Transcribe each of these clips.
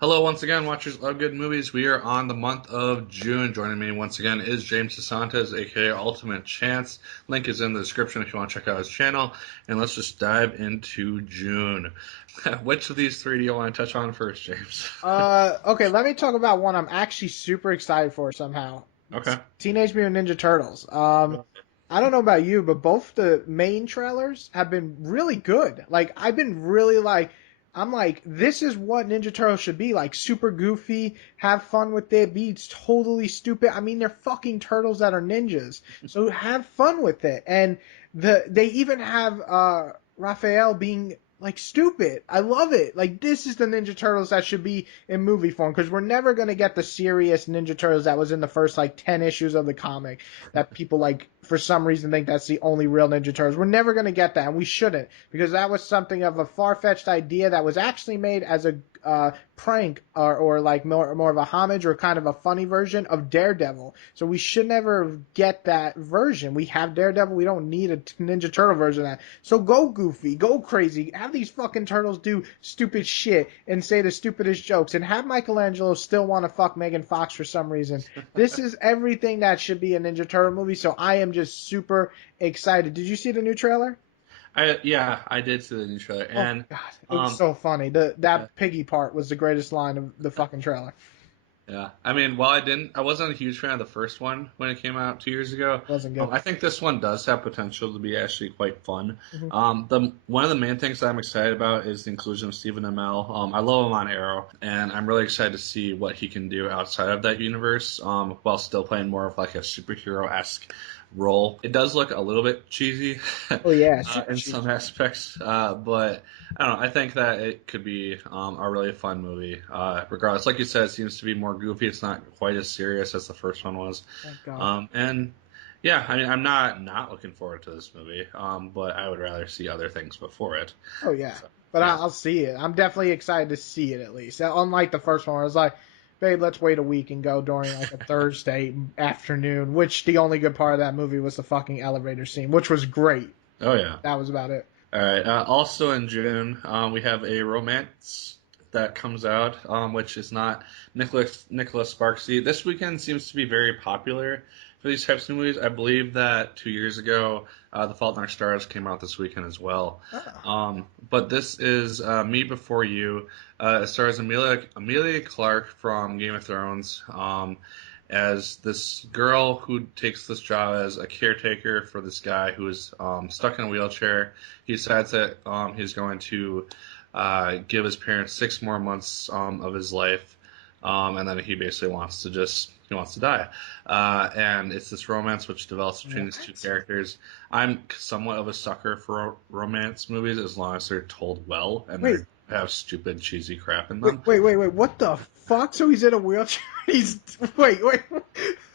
Hello, once again, watchers of good movies. We are on the month of June. Joining me once again is James DeSantis, aka Ultimate Chance. Link is in the description if you want to check out his channel. And let's just dive into June. Which of these three do you want to touch on first, James? Okay, let me talk about one I'm actually super excited for somehow. Okay. Teenage Mutant Ninja Turtles. I don't know about you, but both the main trailers have been really good. Like, I've been really like, I'm like, this is what Ninja Turtles should be. Like, super goofy, have fun with it, be totally stupid. I mean, they're fucking turtles that are ninjas. So have fun with it. And they even have Raphael being like stupid. I love it. Like, this is the Ninja Turtles that should be in movie form because we're never gonna get the serious Ninja Turtles that was in the first like 10 issues of the comic that people like for some reason think that's the only real Ninja Turtles. We're never gonna get that, and we shouldn't because that was something of a far-fetched idea that was actually made as a prank or like more of a homage or kind of a funny version of Daredevil. So we should never get that version. We have Daredevil. We don't need a Ninja Turtle version of that. So go goofy, go crazy, have these fucking turtles do stupid shit and say the stupidest jokes, and have Michelangelo still want to fuck Megan Fox for some reason. This is everything that should be a Ninja Turtle movie. So I am just super excited. Did you see the new trailer? I did see the new trailer, Oh and god, it was um, so funny. yeah, That piggy part was the greatest line of the fucking trailer. yeah. I mean, while I wasn't a huge fan of the first one when it came out 2 years ago. Wasn't good. I think this one does have potential to be actually quite fun. Hmm. The one of the main things that I'm excited about is the inclusion of Stephen Amell. I love him on Arrow, and I'm really excited to see what he can do outside of that universe, while still playing more of like a superhero-esque role. It does look a little bit cheesy Oh yeah, super in some cheesy. aspects, but I don't know. I think that it could be a really fun movie. Regardless, like you said, it seems to be more goofy. It's not quite as serious as the first one was. Thank God. And yeah, I mean, I'm not looking forward to this movie, but I would rather see other things before it. Oh yeah, So but yeah, I'll see it. I'm definitely excited to see it at least. Unlike the first one, where I was like, babe, let's wait a week and go during like a Thursday afternoon. Which the only good part of that movie was the fucking elevator scene, which was great. oh yeah. That was about it. All right. Also in June, we have a romance that comes out, which is not Nicholas Sparksy. This weekend seems to be very popular for these types of movies. I believe that 2 years ago, The Fault in Our Stars came out this weekend as well. Oh, But this is Me Before You. It stars Amelia Clark from Game of Thrones. As this girl who takes this job as a caretaker for this guy who is stuck in a wheelchair. He decides that he's going to give his parents 6 more months of his life, and then he basically he wants to die. And it's this romance which develops between these two what? characters. I'm somewhat of a sucker for romance movies as long as they're told well and they Wait, have stupid cheesy crap in wait, them. wait, wait, wait. What the fuck? So he's in a wheelchair? He's wait.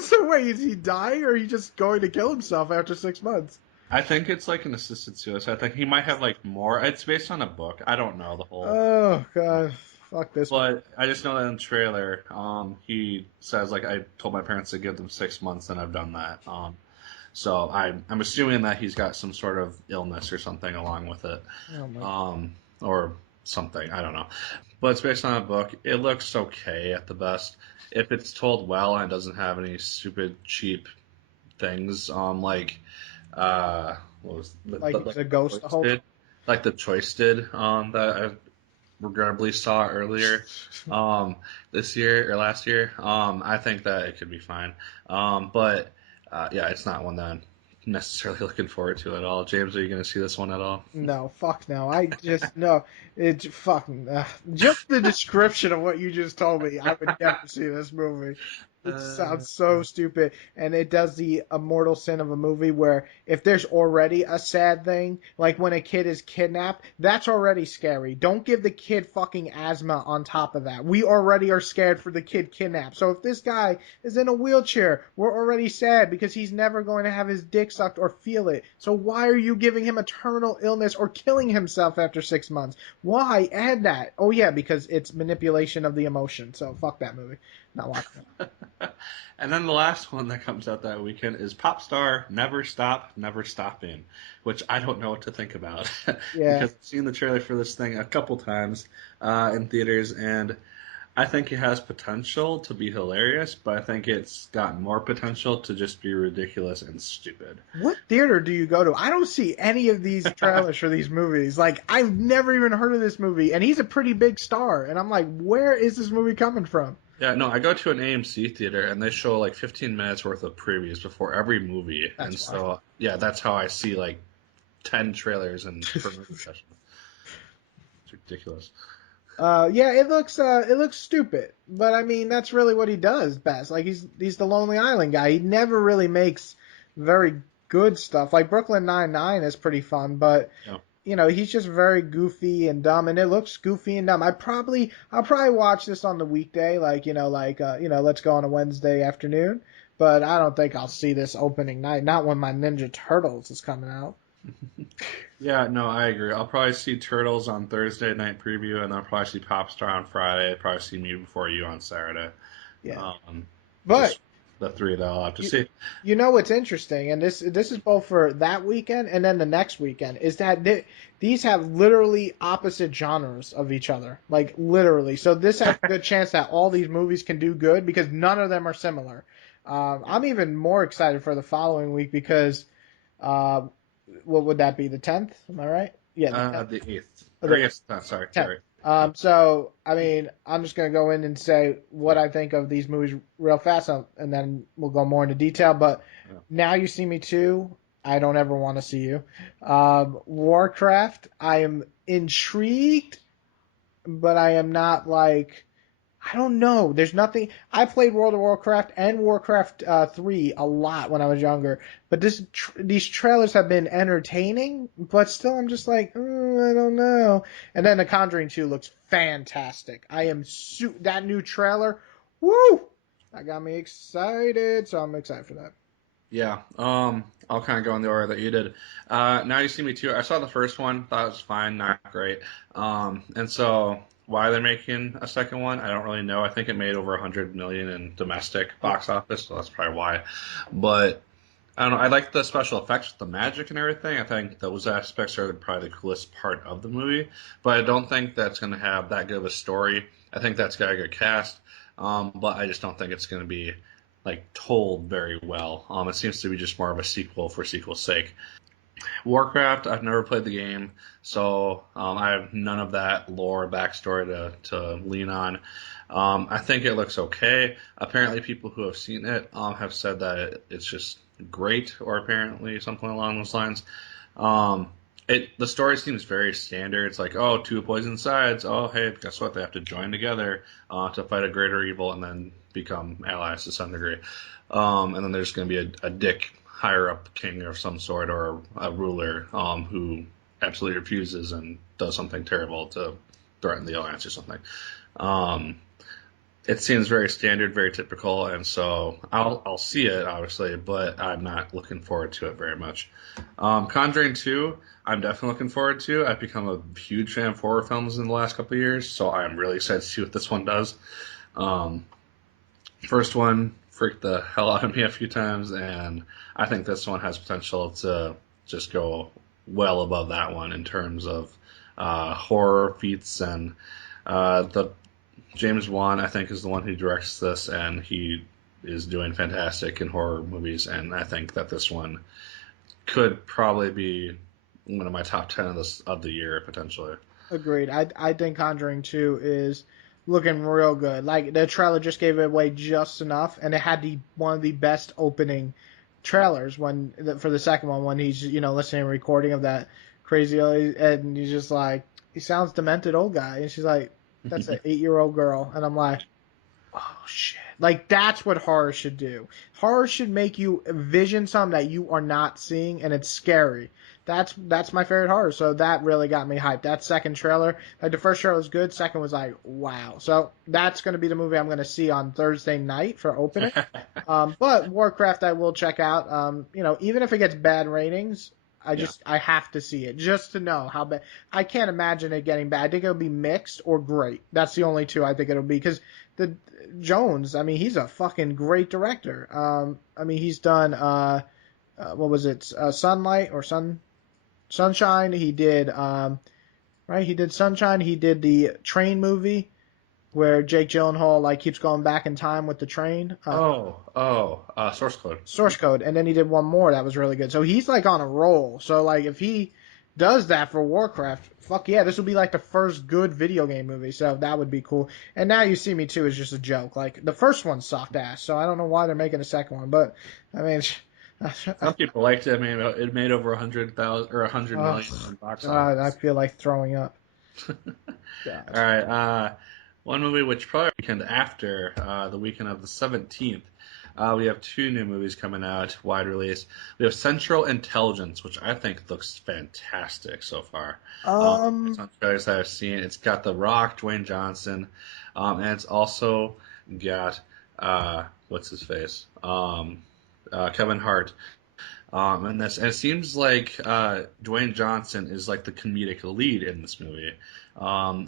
So wait, is he dying or are he just going to kill himself after 6 months? I think it's like an assisted suicide. I think he might have like more. It's based on a book. I don't know the whole. Oh god, fuck this movie. But I just know that in the trailer, he says like I told my parents to give them 6 months, and I've done that. So I'm assuming that he's got some sort of illness or something along with it, Oh my. or something. I don't know. But it's based on a book. It looks okay at the best. If it's told well and it doesn't have any stupid cheap things, what was Like the ghost the choice whole did, like the choice did, that I regrettably saw earlier, um, this year or last year. I think that it could be fine. But yeah, it's not one that I'm necessarily looking forward to at all. James, are you going to see this one at all? No, fuck no. I just no. It's fucking just the description of what you just told me. I would never see this movie. It Uh, sounds so stupid, and it does the immortal sin of a movie where if there's already a sad thing, like when a kid is kidnapped, that's already scary. Don't give the kid fucking asthma on top of that. We already are scared for the kid kidnapped. So if this guy is in a wheelchair, we're already sad because he's never going to have his dick sucked or feel it. So why are you giving him a terminal illness or killing himself after 6 months? Why add that? Oh yeah, because it's manipulation of the emotion. So fuck that movie. Not watching it. and then the last one that comes out that weekend is Pop Star Never Stop, Never Stopping, which I don't know what to think about Yeah. because I've seen the trailer for this thing a couple times in theaters, and I think it has potential to be hilarious, but I think it's got more potential to just be ridiculous and stupid. What theater do you go to? I don't see any of these trailers for these movies. Like, I've never even heard of this movie, and he's a pretty big star. And I'm like, where is this movie coming from? Yeah, no, I go to an AMC theater and they show like 15 minutes worth of previews before every movie. And That's why. so, yeah, that's how I see like 10 trailers and per movie session. It's ridiculous. Yeah, it looks stupid, but I mean that's really what he does best. Like he's the Lonely Island guy. He never really makes very good stuff. Like Brooklyn Nine-Nine is pretty fun, but Yeah. he's just very goofy and dumb, and it looks goofy and dumb. I'll probably watch this on the weekday, like let's go on a Wednesday afternoon. But I don't think I'll see this opening night. Not when my Ninja Turtles is coming out. Yeah, no, I agree. I'll probably see Turtles on Thursday night preview, and I'll probably see Popstar on Friday. Probably see Me Before You on Saturday. Yeah, Um, but just the three that I'll have to see. you know what's interesting, and this is both for that weekend and then the next weekend, is that these have literally opposite genres of each other, like literally. So this has a good chance that all these movies can do good because none of them are similar. I'm even more excited for the following week because uh, what would that be? The 10th? Am I right? Yeah, the 10th. The 8th. Or The yes, no, sorry, 10th. sorry. Yeah, So, I mean, I'm just going to go in and say what I think of these movies real fast, and then we'll go more into detail. But yeah. Now You See Me Too, I don't ever want to see you. Warcraft, I am intrigued, but I am not like, I don't know. There's nothing. I played World of Warcraft and Warcraft 3 a lot when I was younger, but these trailers have been entertaining, but still I'm just like, I don't know. And then The Conjuring 2 looks fantastic. That new trailer, woo! That got me excited, so I'm excited for that. Yeah, I'll kind of go in the order that you did. Now You See Me Too. I saw the first one, thought it was fine, not great. And so why they're making a second one, I don't really know. I think it made over 100 million in domestic Yeah, box office, so that's probably why. But I don't know. I like the special effects with the magic and everything. I think those aspects are probably the coolest part of the movie. But I don't think that's going to have that good of a story. I think that's got a good cast. But I just don't think it's going to be like told very well. It seems to be just more of a sequel for sequel's sake. Warcraft, I've never played the game, so I have none of that lore backstory to lean on. I think it looks okay. Apparently, people who have seen it have said that it's just great, or apparently something along those lines. Um, the story seems very standard. It's like, oh, two opposing sides. Oh, hey, guess what? They have to join together to fight a greater evil and then become allies to some degree. And then there's going to be a dick higher up king of some sort or a ruler who absolutely refuses and does something terrible to threaten the alliance or something. Um, it seems very standard, very typical, and so I'll see it obviously, but I'm not looking forward to it very much. Conjuring 2, I'm definitely looking forward to. I've become a huge fan of horror films in the last couple of years, so I'm really excited to see what this one does. Um, First one freaked the hell out of me a few times, and I think this one has potential to just go well above that one in terms of horror feats and the James Wan, I think, is the one who directs this, and he is doing fantastic in horror movies. And I think that this one could probably be one of my top 10 of the year potentially. agreed. I think Conjuring 2 is looking real good. Like the trailer just gave it away just enough, and it had one of the best opening trailers for the second one when he's listening and recording of that crazy and he's just like he sounds demented old guy, and she's like that's an 8-year-old girl, and I'm like oh shit. Like that's what horror should do. Horror should make you envision something that you are not seeing, and it's scary. That's my favorite horror. So that really got me hyped. That second trailer, like the first trailer was good, second was like wow. So that's going to be the movie I'm going to see on Thursday night for opening. But Warcraft I will check out. Even if it gets bad ratings, Yeah. I have to see it just to know how bad. I can't imagine it getting bad. I think it'll be mixed or great. That's the only two I think it'll be because the Jones, I mean, he's a fucking great director. I mean, he's done what was it? Sunlight or Sunshine. He did right. He did Sunshine. He did the Train movie. where Jake Gyllenhaal like keeps going back in time with the train. Source Code. Source Code, and then he did one more that was really good. So he's like on a roll. So like if he does that for Warcraft, fuck yeah, this will be like the first good video game movie. So that would be cool. And Now You See Me Too is just a joke. Like the first one sucked ass, so I don't know why they're making a second one. But I mean, Some people liked it. I mean, it made over 100,000 or 100 million oh in box God, I office. feel like throwing up. All God. right. One movie which probably weekend after the weekend of the 17th. We have two new movies coming out, wide release. We have Central Intelligence, which I think looks fantastic so far. It's Um, on trailers that I've seen. It's got The Rock, Dwayne Johnson, and it's also got what's his face, Kevin Hart. And it seems like Dwayne Johnson is like the comedic lead in this movie,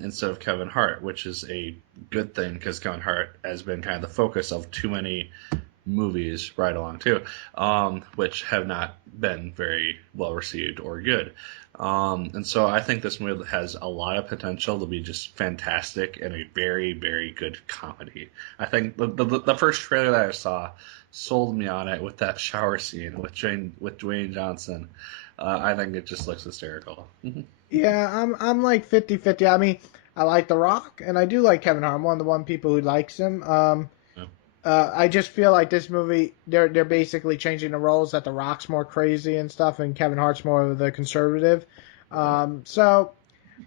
instead of Kevin Hart, which is a good thing because Kevin Hart has been kind of the focus of too many movies right along too, which have not been very well received or good. And so I think this movie has a lot of potential to be just fantastic and a very, very good comedy. I think the first trailer that I saw sold me on it with that shower scene with Dwayne Johnson. I think it just looks hysterical. yeah, I'm like 50-50. I mean, I like The Rock, and I do like Kevin Hart. I'm one of the one people who likes him. I just feel like this movie, they're basically changing the roles. That The Rock's more crazy and stuff, and Kevin Hart's more of the conservative. So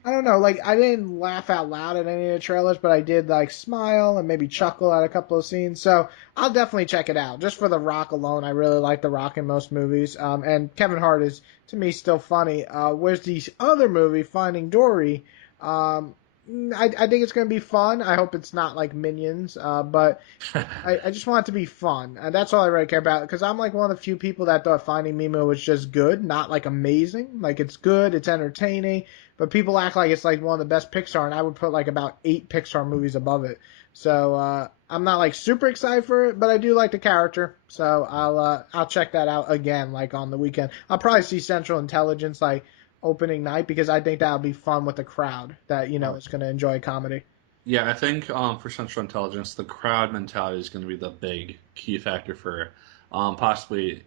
I don't know. Like I didn't laugh out loud at any of the trailers, but I did like smile and maybe chuckle at a couple of scenes. So I'll definitely check it out. Just for The Rock alone, I really like The Rock in most movies. And Kevin Hart is to me still funny. Whereas the other movie, Finding Dory, um, I think it's going to be fun. I hope it's not like Minions, but I just want it to be fun. And that's all I really care about. Because I'm like one of the few people that thought Finding Nemo was just good, not like amazing. Like it's good, it's entertaining, but people act like it's like one of the best Pixar, and I would put like about 8 Pixar movies above it. So I'm not like super excited for it, but I do like the character. So I'll check that out again like on the weekend. I'll probably see Central Intelligence like opening night because I think that'll be fun with the crowd that is going to enjoy comedy. Yeah, I think for Central Intelligence, the crowd mentality is going to be the big key factor for possibly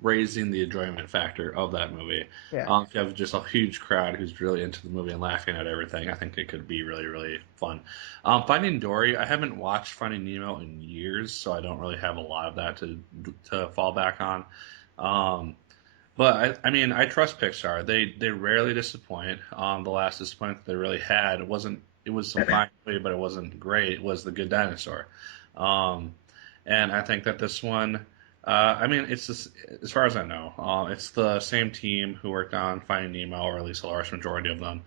raising the enjoyment factor of that movie. Yeah. If you have just a huge crowd who's really into the movie and laughing at everything, I think it could be really, really fun. Finding Dory, I haven't watched Finding Nemo in years, so I don't really have a lot of that to fall back on. Um, but I mean, I trust Pixar. They rarely disappoint. The last disappointment they really had wasn't. It was some fine movie, but it wasn't great. It was The Good Dinosaur, um, and I think that this one. I mean, it's just, as far as I know, it's the same team who worked on Finding Nemo, or at least a large majority of them.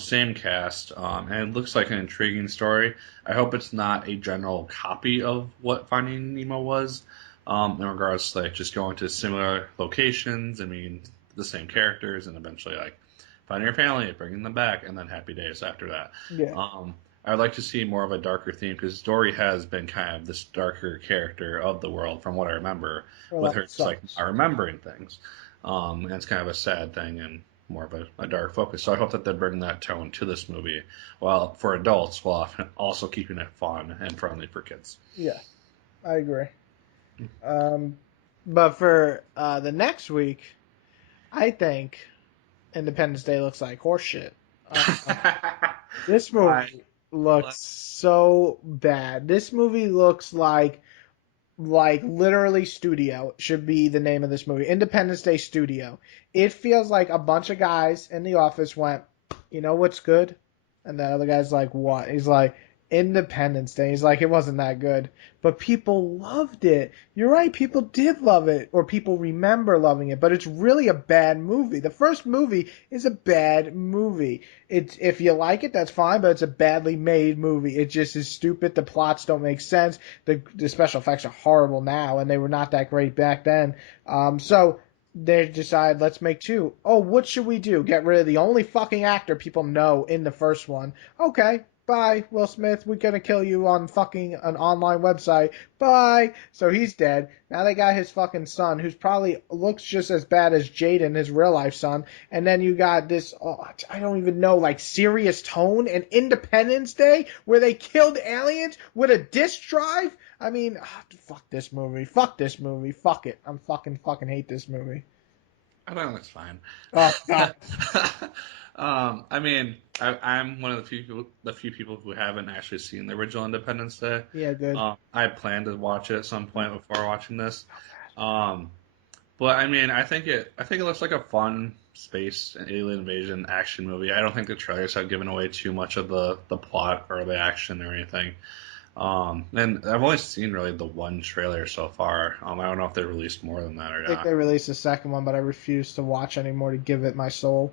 Same cast, and it looks like an intriguing story. I hope it's not a general copy of what Finding Nemo was, in regards to like just going to similar locations. I mean, the same characters, and eventually like finding your family, bringing them back, and then Happy Days after that. Yeah. I'd like to see more of a darker theme because Dory has been kind of this darker character of the world from what I remember, Well, with that her just like sucks. not remembering things. And it's kind of a sad thing and more of a dark focus. So I hope that they bring that tone to this movie, while for adults, while also keeping it fun and friendly for kids. Yeah, I agree. Um, but for the next week, I think Independence Day looks like horseshit. This Why? movie looks so bad. This movie looks like literally studio should be the name of this movie. Independence Day Studio. It feels like a bunch of guys in the office went, you know what's good? And the other guy's like, what? He's like, Independence Day. He's like, it wasn't that good. But people loved it. You're right, people did love it, or people remember loving it, but it's really a bad movie. The first movie is a bad movie. It's if you like it, that's fine, but it's a badly made movie. It just is stupid. The plots don't make sense. The special effects are horrible now, and they were not that great back then. So they decide, let's make two. Oh, what should we do? Get rid of the only fucking actor people know in the first one. Okay, bye, Will Smith, we're gonna kill you on fucking an online website. Bye. So he's dead. Now they got his fucking son, who's probably looks just as bad as Jaden, his real life son. And then you got this, oh, I don't even know, like Serious Tone and Independence Day, where they killed aliens with a disk drive. I mean, fuck this movie. Fuck this movie. Fuck it. I'm fucking hate this movie. I think that's fine. Oh god. I mean, I'm one of the few people who haven't actually seen the original Independence Day. Yeah, good. I plan to watch it at some point before watching this. Um, but I mean, I think it looks like a fun space and alien invasion action movie. I don't think the trailers have given away too much of the plot or the action or anything. And I've only seen really the one trailer so far. I don't know if they released more than that or I think not. they released a second one, but I refuse to watch anymore to give it my soul.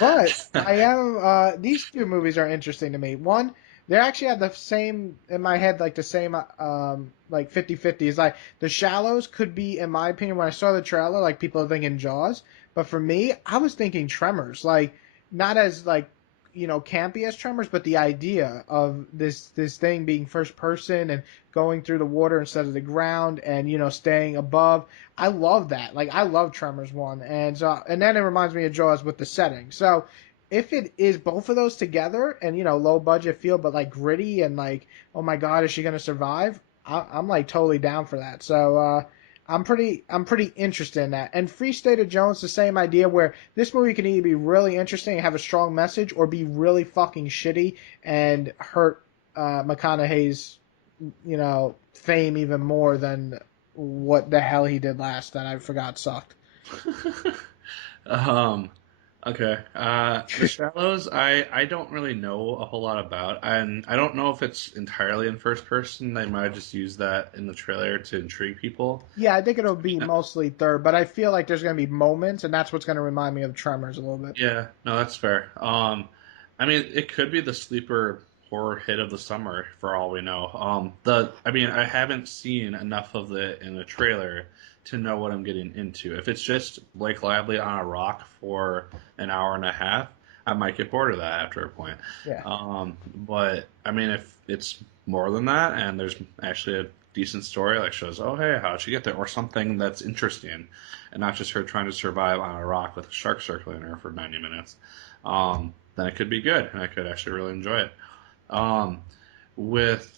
But I am. These two movies are interesting to me. One, they actually have the same in my head, like the same, like 50-50. It's like The Shallows could be, in my opinion, when I saw the trailer, like people are thinking Jaws, but for me, I was thinking Tremors. Like not as like campy as Tremors, but the idea of this thing being first person and going through the water instead of the ground, and staying above. I love that. Like I love Tremors one, and then it reminds me of Jaws with the setting. So if it is both of those together, and low budget feel, but like gritty and like, oh my god, is she gonna survive? I'm like totally down for that. So I'm pretty interested in that. And Free State of Jones, the same idea, where this movie can either be really interesting and have a strong message, or be really fucking shitty and hurt McConaughey's fame even more than what the hell he did last that I forgot sucked. um, okay. The Shallows, I don't really know a whole lot about, and I don't know if it's entirely in first person. They might have just used that in the trailer to intrigue people. Yeah, I think it'll be mostly third, but I feel like there's going to be moments, and that's what's going to remind me of Tremors a little bit. Yeah, no, that's fair. I mean, it could be the sleeper horror hit of the summer for all we know. I mean, I haven't seen enough of it in the trailer to know what I'm getting into. If it's just Blake Lively on a rock for an hour and a half, I might get bored of that after a point. Yeah. But I mean, if it's more than that, and there's actually a decent story, like shows, oh hey, how'd she get there, or something that's interesting, and not just her trying to survive on a rock with a shark circling her for 90 minutes, then it could be good, and I could actually really enjoy it. Um, with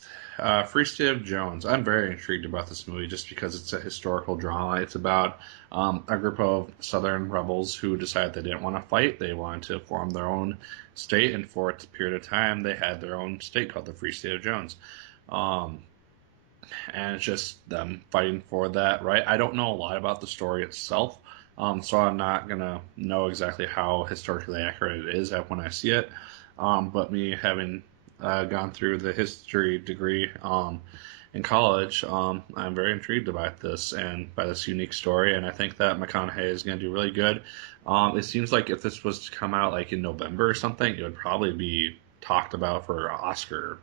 Free State of Jones, I'm very intrigued about this movie just because it's a historical drama. It's about a group of Southern rebels who decided they didn't want to fight. They wanted to form their own state, and for a period of time, they had their own state called the Free State of Jones. Um, and it's just them fighting for that, right? I don't know a lot about the story itself, so I'm not gonna know exactly how historically accurate it is when I see it. But me having gone through the history degree in college, I'm very intrigued about this and by this unique story, and I think that McConaughey is going to do really good. It seems like if this was to come out like in November or something, it would probably be talked about for Oscar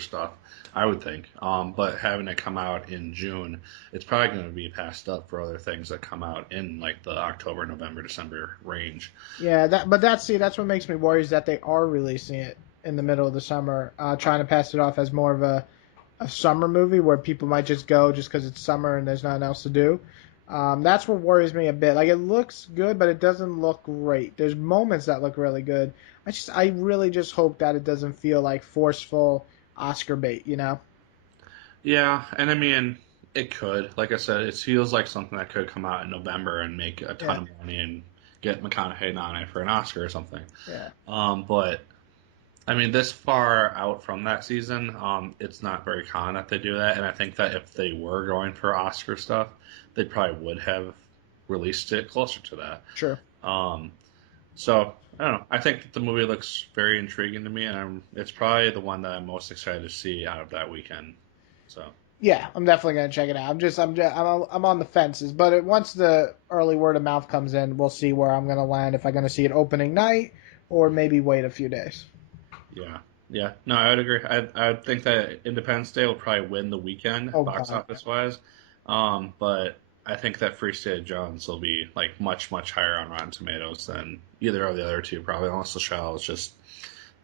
stuff, I would think. But having it come out in June, it's probably going to be passed up for other things that come out in like the October, November, December range. Yeah, that's what makes me worry, is that they are releasing it in the middle of the summer, trying to pass it off as more of a summer movie where people might just go just because it's summer and there's nothing else to do. That's what worries me a bit. Like it looks good, but it doesn't look great. There's moments that look really good. I really just hope that it doesn't feel like forceful Oscar bait, you know? Yeah, and I mean, it could. Like I said, it feels like something that could come out in November and make a ton Yeah, of money and get McConaughey nominated for an Oscar or something. yeah, But I mean, this far out from that season, it's not very common that they do that. And I think that if they were going for Oscar stuff, they probably would have released it closer to that. sure. Um, so I don't know. I think that the movie looks very intriguing to me, and it's probably the one that I'm most excited to see out of that weekend. So Yeah, I'm definitely gonna check it out. I'm on the fences, but once the early word of mouth comes in, we'll see where I'm gonna land. If I'm gonna see it opening night, or maybe wait a few days. yeah, yeah. No, I would agree. I would think that Independence Day will probably win the weekend Oh box God, office wise. But I think that Free State of Jones will be like much higher on Rotten Tomatoes than either of the other two, probably, unless the Shell is just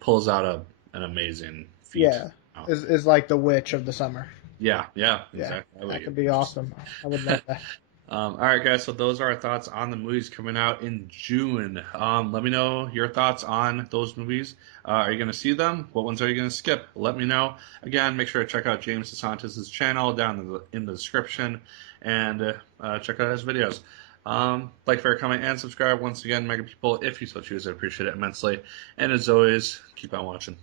pulls out an amazing feat. Yeah, Oh, is like the witch of the summer. yeah, Yeah, exactly. I that would could be just awesome. I would love that. all right, guys. So those are our thoughts on the movies coming out in June. Let me know your thoughts on those movies. Are you going to see them? What ones are you going to skip? Let me know. Again, make sure to check out James DeSantis' channel down in the description, and check out his videos. Like, favorite, comment, and subscribe. Once again, mega people, if you so choose, I appreciate it immensely. And as always, keep on watching.